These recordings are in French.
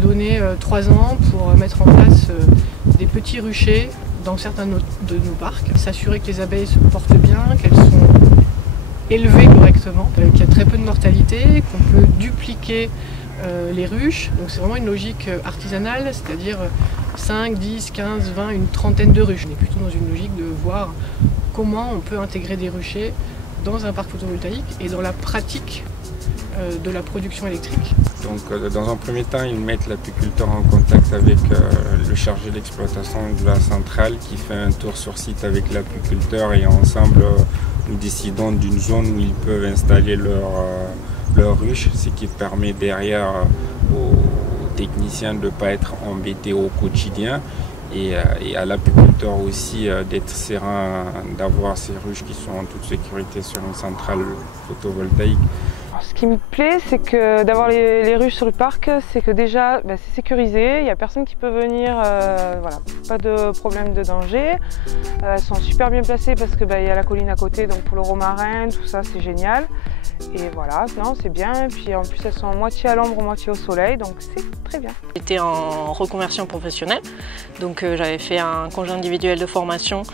Donné 3 ans pour mettre en place des petits ruchers dans certains de nos parcs, s'assurer que les abeilles se portent bien, qu'elles sont élevées correctement, qu'il y a très peu de mortalité, qu'on peut dupliquer les ruches. Donc c'est vraiment une logique artisanale, c'est-à-dire 5, 10, 15, 20, une trentaine de ruches. On est plutôt dans une logique de voir comment on peut intégrer des ruchers dans un parc photovoltaïque et dans la pratique de la production électrique. Donc dans un premier temps, ils mettent l'apiculteur en contact avec le chargé d'exploitation de la centrale qui fait un tour sur site avec l'apiculteur et ensemble nous décidons d'une zone où ils peuvent installer leur ruche, ce qui permet derrière aux techniciens de ne pas être embêtés au quotidien et à l'apiculteur aussi d'être serein, d'avoir ces ruches qui sont en toute sécurité sur une centrale photovoltaïque. Ce qui me plaît, c'est que d'avoir les ruches sur le parc, c'est que déjà c'est sécurisé, il n'y a personne qui peut venir, voilà, pas de problème de danger. Elles sont super bien placées parce que y a la colline à côté, donc pour le romarin, tout ça c'est génial. Et voilà, non, c'est bien. Et puis en plus elles sont moitié à l'ombre, moitié au soleil, donc c'est très bien. J'étais en reconversion professionnelle, donc j'avais fait un congé individuel de formation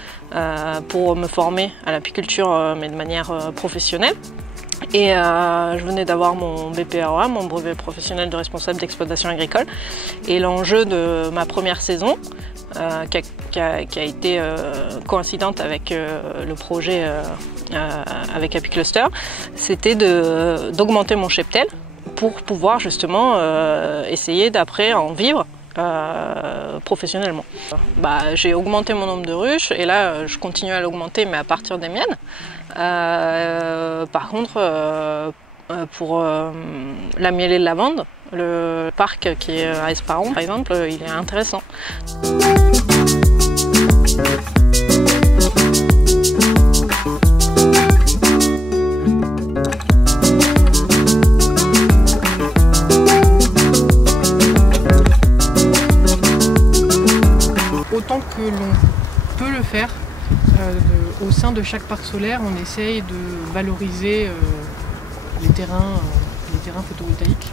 pour me former à l'apiculture, mais de manière professionnelle. Et je venais d'avoir mon BPREA, mon brevet professionnel de responsable d'exploitation agricole. Et l'enjeu de ma première saison, qui a été coïncidente avec le projet avec Apicluster, c'était d'augmenter mon cheptel pour pouvoir justement essayer d'après en vivre professionnellement. J'ai augmenté mon nombre de ruches et là je continue à l'augmenter mais à partir des miennes. Par contre pour la miel et de lavande, le parc qui est à Esparon par exemple, il est intéressant. Autant que l'on peut le faire, au sein de chaque parc solaire, on essaye de valoriser les terrains photovoltaïques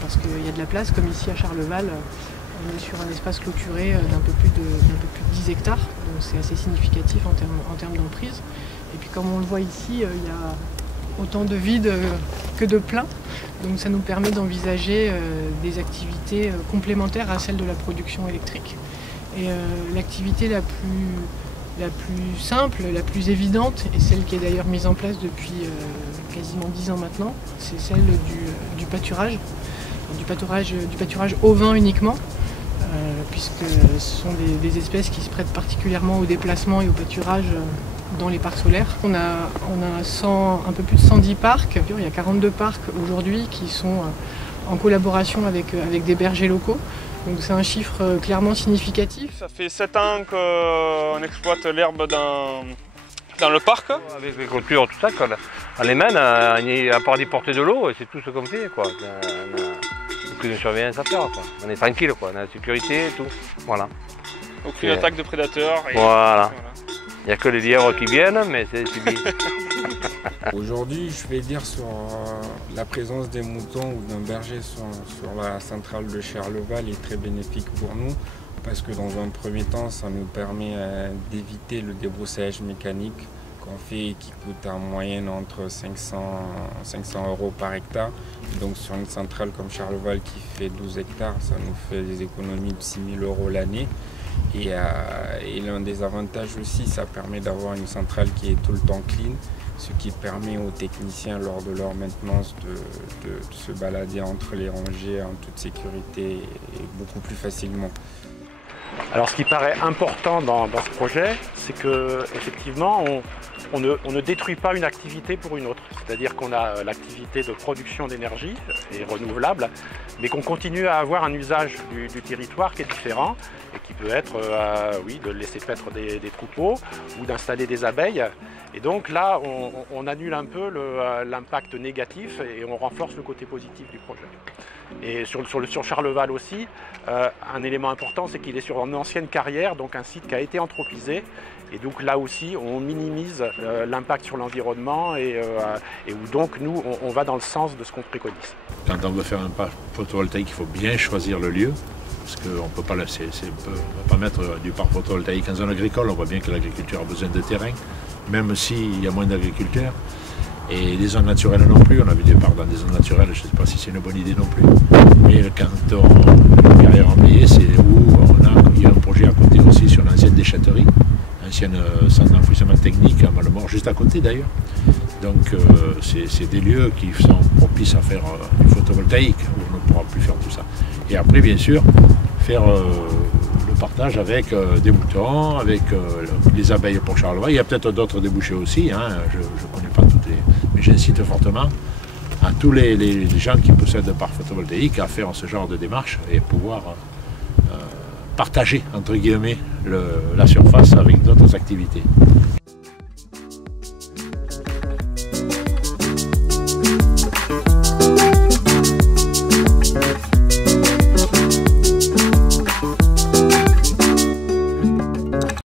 parce qu'il y a de la place, comme ici à Charleval, on est sur un espace clôturé d'un peu plus de 10 hectares, donc c'est assez significatif en termes d'emprise. Et puis comme on le voit ici, il y a autant de vide que de plein, donc ça nous permet d'envisager des activités complémentaires à celles de la production électrique. Et l'activité la plus simple, la plus évidente, et celle qui est d'ailleurs mise en place depuis quasiment 10 ans maintenant, c'est celle du pâturage, du pâturage ovin uniquement, puisque ce sont des espèces qui se prêtent particulièrement au déplacement et au pâturage dans les parcs solaires. On a un peu plus de 110 parcs, il y a 42 parcs aujourd'hui qui sont en collaboration avec des bergers locaux. Donc c'est un chiffre clairement significatif. Ça fait 7 ans qu'on exploite l'herbe dans le parc. Avec les cultures, tout ça, on les mène, à part d'y porter de l'eau, c'est tout ce qu'on fait. On n'a aucune surveillance à faire. On est tranquille, on a la sécurité et tout. Voilà. Aucune attaque de prédateurs. Voilà. Il n'y a que les lièvres qui viennent, mais c'est bien. Aujourd'hui, je vais dire sur la présence des moutons ou d'un berger sur la centrale de Charleval est très bénéfique pour nous parce que dans un premier temps, ça nous permet d'éviter le débroussaillage mécanique qu'on fait et qui coûte en moyenne entre 500 € par hectare. Donc sur une centrale comme Charleval qui fait 12 hectares, ça nous fait des économies de 6 000 € l'année. Et l'un des avantages aussi, ça permet d'avoir une centrale qui est tout le temps clean, ce qui permet aux techniciens lors de leur maintenance de se balader entre les rangées en toute sécurité et beaucoup plus facilement. Alors ce qui paraît important dans ce projet, c'est que effectivement on ne détruit pas une activité pour une autre. C'est-à-dire qu'on a l'activité de production d'énergie et renouvelable, mais qu'on continue à avoir un usage du territoire qui est différent et qui peut être oui, de laisser paître des troupeaux ou d'installer des abeilles. Et donc là, on annule un peu l'impact négatif et on renforce le côté positif du projet. Et sur Charleval aussi, un élément important, c'est qu'il est sur une ancienne carrière, donc un site qui a été anthropisé. Et donc là aussi, on minimise l'impact sur l'environnement et où donc nous, on va dans le sens de ce qu'on préconise. Quand on veut faire un parc photovoltaïque, il faut bien choisir le lieu. Parce qu'on ne peut pas mettre du parc photovoltaïque en zone agricole. On voit bien que l'agriculture a besoin de terrain, même s'il y a moins d'agriculteurs. Et les zones naturelles non plus. On a vu des parcs dans des zones naturelles, je ne sais pas si c'est une bonne idée non plus. Mais quand on carrière emblayée, c'est où il y a un projet à côté aussi sur l'ancienne déchetterie, ancienne centre d'enfouissement technique à Malemort, juste à côté d'ailleurs. Donc c'est des lieux qui sont propices à faire du photovoltaïque, où on ne pourra plus faire tout ça. Et après, bien sûr, faire le partage avec des moutons, avec les abeilles pour Charleval. Il y a peut-être d'autres débouchés aussi, hein. Je ne connais pas toutes les... Mais j'incite fortement à tous les gens qui possèdent un parc photovoltaïque à faire ce genre de démarche et pouvoir partager, entre guillemets, la surface avec d'autres activités.